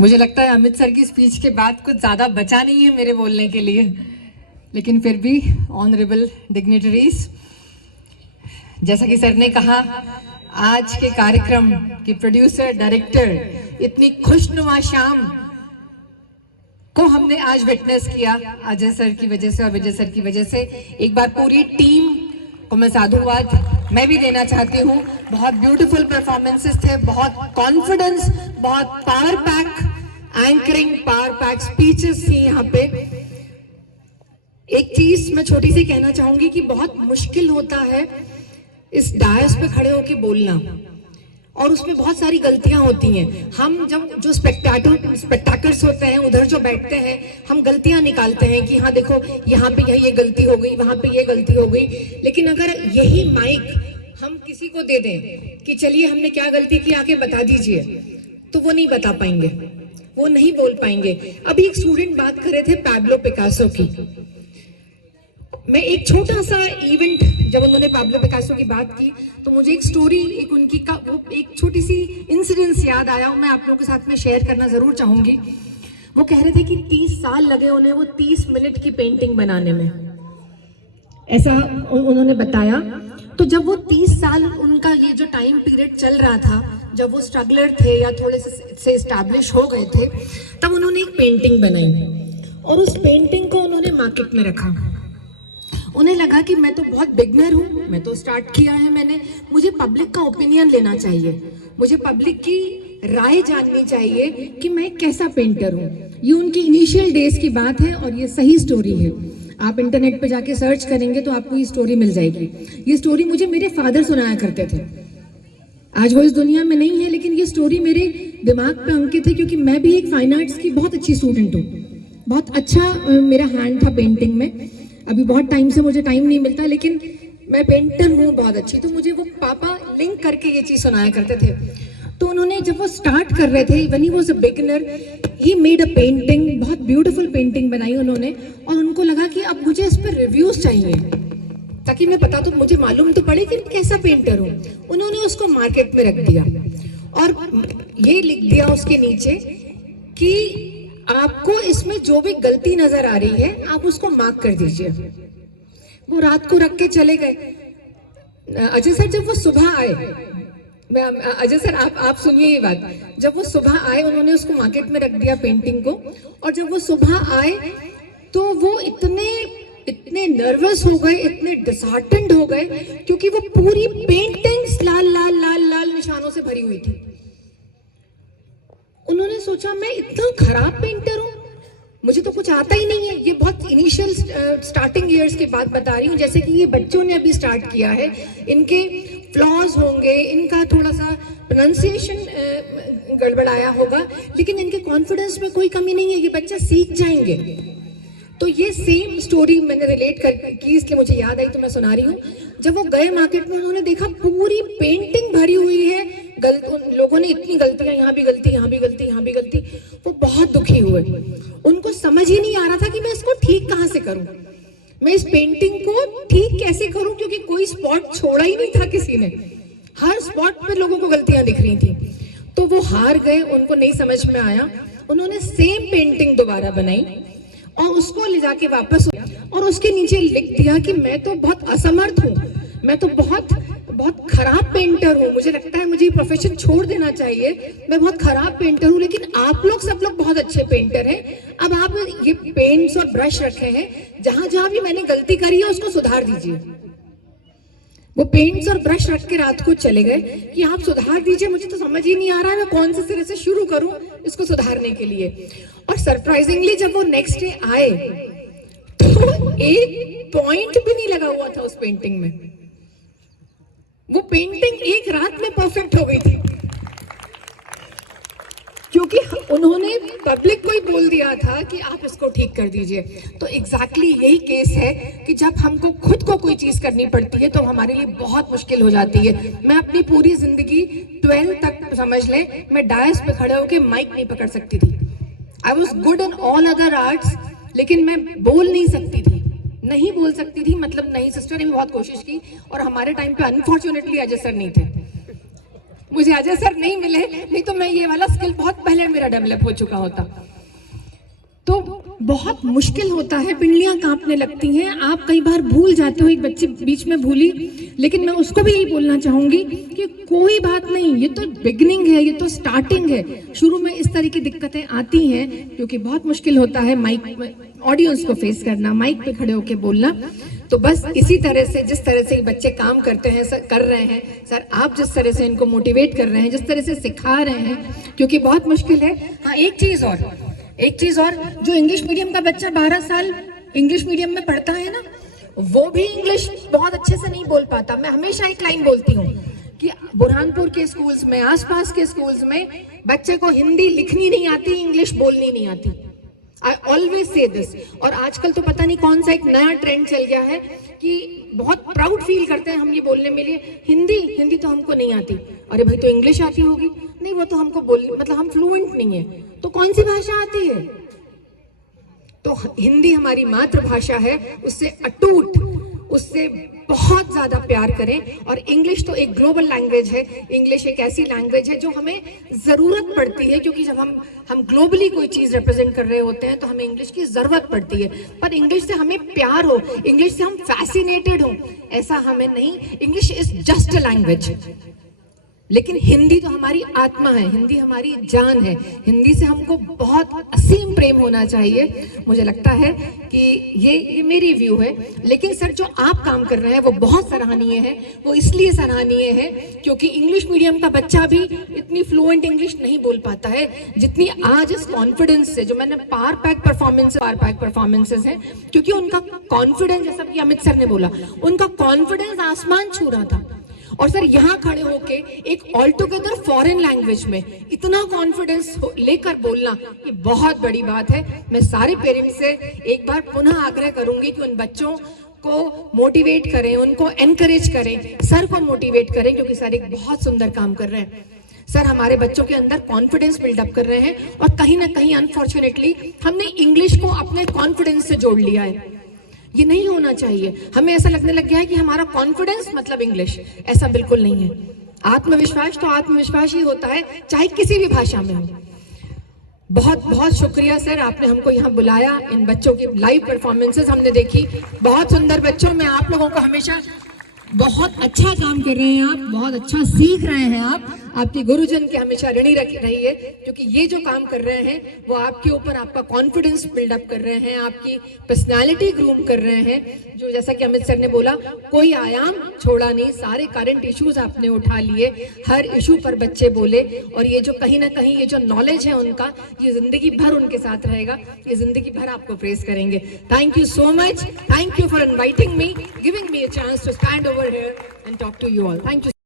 मुझे लगता है अमित सर की स्पीच के बाद कुछ ज़्यादा बचा नहीं है मेरे बोलने के लिए, लेकिन फिर भी ऑनरेबल डिग्निटरीज, जैसा कि सर ने कहा, आज के कार्यक्रम के प्रोड्यूसर डायरेक्टर, इतनी खुशनुमा शाम को हमने आज विटनेस किया अजय सर की वजह से और विजय सर की वजह से। एक बार पूरी टीम को मैं साधुवाद मैं भी देना चाहती हूँ। बहुत ब्यूटीफुल परफॉर्मेंसेस थे, बहुत कॉन्फिडेंस, बहुत power pack anchoring, power pack speeches थी यहाँ पे। एक चीज मैं छोटी सी कहना चाहूंगी कि बहुत मुश्किल होता है इस डायस पे खड़े होके बोलना, और उसमें बहुत सारी गलतियां होती हैं। हम जब जो स्पेक्टाकल्स होते हैं उधर जो बैठते हैं, हम गलतियां निकालते हैं कि हाँ देखो यहाँ पे ये गलती हो गई, वहां पे ये गलती हो गई। लेकिन अगर यही माइक हम किसी को दे दें कि चलिए हमने क्या गलती की, आके बता दीजिए, तो वो नहीं बता पाएंगे, वो नहीं बोल पाएंगे। अभी एक स्टूडेंट बात कर रहे थे पैब्लो पिकासो की। मैं एक छोटा सा इवेंट, जब उन्होंने पैब्लो पिकासो की बात की तो मुझे एक स्टोरी, एक उनकी का वो एक छोटी सी इंसिडेंस याद आया, मैं आप लोगों के साथ में शेयर करना जरूर चाहूंगी। वो कह रहे थे कि 30 साल लगे उन्हें वो 30 मिनट की पेंटिंग बनाने में, ऐसा उन्होंने बताया। तो जब वो 30 साल उनका ये जो टाइम पीरियड चल रहा था, जब वो स्ट्रगलर थे या थोड़े से एस्टैब्लिश हो गए थे, तब उन्होंने एक पेंटिंग बनाई और उस पेंटिंग को उन्होंने मार्केट में रखा। उन्हें लगा कि मैं तो बहुत बिगनर हूँ, मैं तो स्टार्ट किया है मैंने, मुझे पब्लिक का ओपिनियन लेना चाहिए, मुझे पब्लिक की राय जाननी चाहिए कि मैं कैसा पेंटर हूँ। ये उनकी इनिशियल डेज की बात है और ये सही स्टोरी है। आप इंटरनेट पे जाके सर्च करेंगे तो आपको ये स्टोरी मिल जाएगी। ये स्टोरी मुझे मेरे फादर सुनाया करते थे। आज वो इस दुनिया में नहीं है, लेकिन ये स्टोरी मेरे दिमाग पे अंकित है, क्योंकि मैं भी एक फाइन आर्ट्स की बहुत अच्छी स्टूडेंट हूँ। बहुत अच्छा मेरा हैंड था पेंटिंग में। अभी बहुत टाइम से मुझे टाइम नहीं मिलता, लेकिन मैं पेंटर हूँ बहुत अच्छी। तो मुझे वो पापा लिंक करके ये चीज सुनाया करते थे। तो उन्होंने जब वो स्टार्ट कर रहे थे, when he was a beginner, he made a painting, बहुत ब्यूटीफुल पेंटिंग बनाई उन्होंने। और उनको लगा कि अब मुझे इस पर रिव्यूज चाहिए, ताकि मैं पता तो मुझे मालूम तो पड़े कि कैसा पेंटर हूँ। उन्होंने उसको मार्केट में रख दिया और ये लिख दिया उसके नीचे कि आपको इसमें जो भी गलती नजर आ रही है आप उसको मार्क कर दीजिए। वो रात को रख के चले गए। अजय सर जब वो सुबह आए, अजय सर आप सुनिए ये बात, जब वो सुबह आए उन्होंने उसको मार्केट में रख दिया पेंटिंग को, और जब वो सुबह आए तो वो इतने नर्वस हो गए, इतने डिसहार्टेंड हो गए, क्योंकि वो पूरी पेंटिंग लाल लाल लाल लाल निशानों से भरी हुई थी। उन्होंने सोचा मैं इतना खराब पेंटर हूँ, मुझे तो कुछ आता ही नहीं है। ये बहुत इनिशियल स्टार्टिंग ईयर्स की बात बता रही हूँ, जैसे कि ये बच्चों ने अभी स्टार्ट किया है, इनके फ्लॉज होंगे, इनका थोड़ा सा प्रोनाउंसिएशन गड़बड़ाया होगा, लेकिन इनके कॉन्फिडेंस में कोई कमी नहीं है, ये बच्चा सीख जाएंगे। तो ये सेम स्टोरी मैंने रिलेट कर की, इसलिए मुझे याद आई तो मैं सुना रही हूँ। जब वो गए मार्केट में, उन्होंने देखा पूरी पेंटिंग भरी हुई है, उन लोगों ने इतनी गलतियां, यहाँ भी गलती, यहाँ भी गलती, यहाँ भी गलती। वो बहुत दुखी हुए। उनको समझ ही नहीं आ रहा था कि मैं इसको ठीक कहाँ से करूं, मैं इस पेंटिंग को ठीक कैसे करूं, क्योंकि कोई स्पॉट छोड़ा ही नहीं था किसी ने, हर स्पॉट पे लोगों को गलतियां दिख रही थी। तो वो हार गए, उनको नहीं समझ में आया। उन्होंने सेम पेंटिंग दोबारा बनाई और उसको ले जाके वापस, और उसके नीचे लिख दिया कि मैं तो बहुत असमर्थ हूँ, मैं तो बहुत खराब पेंटर हूँ, मुझे लगता है मुझे प्रोफेशन छोड़ देना चाहिए, मैं बहुत खराब पेंटर हूँ, लेकिन आप लोग सब लोग बहुत अच्छे पेंटर हैं। अब आप ये पेंट्स और ब्रश रखे हैं, जहां जहां भी मैंने गलती करी है उसको सुधार दीजिए। वो पेंट्स और ब्रश रख के रात को चले गए कि आप सुधार दीजिए, मुझे तो समझ ही नहीं आ रहा है मैं कौन से सिरे से शुरू करूं इसको सुधारने के लिए। और सरप्राइजिंगली जब वो नेक्स्ट डे आए तो एक पॉइंट भी नहीं लगा हुआ था उस पेंटिंग में। वो पेंटिंग एक रात में परफेक्ट हो गई थी, क्योंकि उन्होंने पब्लिक को ही बोल दिया था कि आप इसको ठीक कर दीजिए। तो एग्जैक्टली यही केस है कि जब हमको खुद को कोई चीज करनी पड़ती है तो हमारे लिए बहुत मुश्किल हो जाती है। मैं अपनी पूरी जिंदगी 12 तक समझ ले, मैं डायस पे खड़े होकर माइक नहीं पकड़ सकती थी। I was good in all other arts, लेकिन मैं बोल नहीं सकती थी, नहीं बोल सकती थी। मतलब नहीं, सिस्टर ने भी बहुत कोशिश की और हमारे टाइम पे अनफॉर्चुनेटली अजय सर नहीं थे। मुझे अजय सर नहीं मिले, नहीं तो मैं ये वाला स्किल बहुत पहले मेरा डेवलप हो चुका होता। तो बहुत मुश्किल होता है, पिंडलियां कांपने लगती हैं, आप कई बार भूल जाते हो, एक बच्ची बीच में भूली, लेकिन मैं उसको भी यही बोलना चाहूंगी कि कोई बात नहीं, ये तो बिगनिंग है, ये तो स्टार्टिंग है। शुरू में इस तरह की दिक्कतें आती हैं क्योंकि बहुत मुश्किल होता है माइक ऑडियंस को फेस करना, माइक पे खड़े होकर बोलना। तो बस इसी तरह से, जिस तरह से बच्चे काम करते हैं सर, कर रहे हैं सर, आप जिस तरह से इनको मोटिवेट कर रहे हैं, जिस तरह से सिखा रहे हैं, क्योंकि बहुत मुश्किल है। हाँ, एक चीज और, जो इंग्लिश मीडियम का बच्चा 12 साल इंग्लिश मीडियम में पढ़ता है ना, वो भी इंग्लिश बहुत अच्छे से नहीं बोल पाता। मैं हमेशा एक लाइन बोलती हूँ कि बुरहानपुर के स्कूल्स में, आसपास के स्कूल्स में बच्चे को हिंदी लिखनी नहीं आती, इंग्लिश बोलनी नहीं आती। I always say this। और आजकल तो पता नहीं कौन सा एक नया ट्रेंड चल गया है कि बहुत प्राउड फील करते हैं हम ये बोलने में लिए, हिंदी तो हमको नहीं आती। अरे भाई, तो इंग्लिश आती होगी? नहीं, वो तो हमको बोलने, मतलब हम फ्लुएंट नहीं है, तो कौन सी भाषा आती है? तो हिंदी हमारी मातृभाषा है, उससे अटूट, उससे बहुत ज्यादा प्यार करें। और इंग्लिश तो एक ग्लोबल लैंग्वेज है, इंग्लिश एक ऐसी लैंग्वेज है जो हमें जरूरत पड़ती है, क्योंकि जब हम ग्लोबली कोई चीज रिप्रेजेंट कर रहे होते हैं तो हमें इंग्लिश की जरूरत पड़ती है। पर इंग्लिश से हमें प्यार हो, इंग्लिश से हम फैसिनेटेड हो, ऐसा हमें नहीं। English is just a language, लेकिन हिंदी तो हमारी आत्मा है, हिंदी हमारी जान है। हिंदी से हमको बहुत असीम प्रेम होना चाहिए। मुझे लगता है कि ये मेरी व्यू है। लेकिन सर, जो आप काम कर रहे हैं वो बहुत सराहनीय है। वो इसलिए सराहनीय है क्योंकि इंग्लिश मीडियम का बच्चा भी इतनी फ्लुएंट इंग्लिश नहीं बोल पाता है जितनी आज इस कॉन्फिडेंस से, जो मैंने पावर पैक परफॉर्मेंसेस है, क्योंकि उनका कॉन्फिडेंस, जैसा कि अमित सर ने बोला, उनका कॉन्फिडेंस आसमान छू रहा था। और सर, यहाँ खड़े होके एक ऑल टुगेदर फॉरेन लैंग्वेज में इतना कॉन्फिडेंस लेकर बोलना, ये बहुत बड़ी बात है। मैं सारे पेरेंट्स से एक बार पुनः आग्रह करूंगी कि उन बच्चों को मोटिवेट करें, उनको एनकरेज करें, सर को मोटिवेट करें, क्योंकि सर एक बहुत सुंदर काम कर रहे हैं। सर हमारे बच्चों के अंदर कॉन्फिडेंस बिल्डअप कर रहे हैं, और कहीं ना कहीं अनफॉर्चुनेटली हमने इंग्लिश को अपने कॉन्फिडेंस से जोड़ लिया है। ये नहीं होना चाहिए। हमें ऐसा लगने लग गया है कि हमारा कॉन्फिडेंस मतलब इंग्लिश, ऐसा बिल्कुल नहीं है। आत्मविश्वास तो आत्मविश्वास ही होता है, चाहे किसी भी भाषा में हो। बहुत बहुत शुक्रिया सर, आपने हमको यहाँ बुलाया। इन बच्चों की लाइव परफॉर्मेंसेस हमने देखी, बहुत सुंदर बच्चों में आप लोगों को हमेशा बहुत अच्छा काम कर रहे हैं आप, बहुत अच्छा सीख रहे हैं आप। आपकी गुरुजन के हमेशा ऋणी रहिए, क्योंकि ये जो काम कर रहे हैं वो आपके ऊपर आपका कॉन्फिडेंस बिल्डअप कर रहे हैं, आपकी पर्सनालिटी ग्रूम कर रहे हैं। जो जैसा कि अमित सर ने बोला, कोई आयाम छोड़ा नहीं, सारे करंट इश्यूज आपने उठा लिए, हर इशू पर बच्चे बोले, और ये जो कहीं ना कहीं ये जो नॉलेज है उनका, ये जिंदगी भर उनके साथ रहेगा, ये जिंदगी भर आपको प्रेज करेंगे। Thank you so much, thank you for inviting me, giving me a chance to stand over here and talk to you all. Thank you.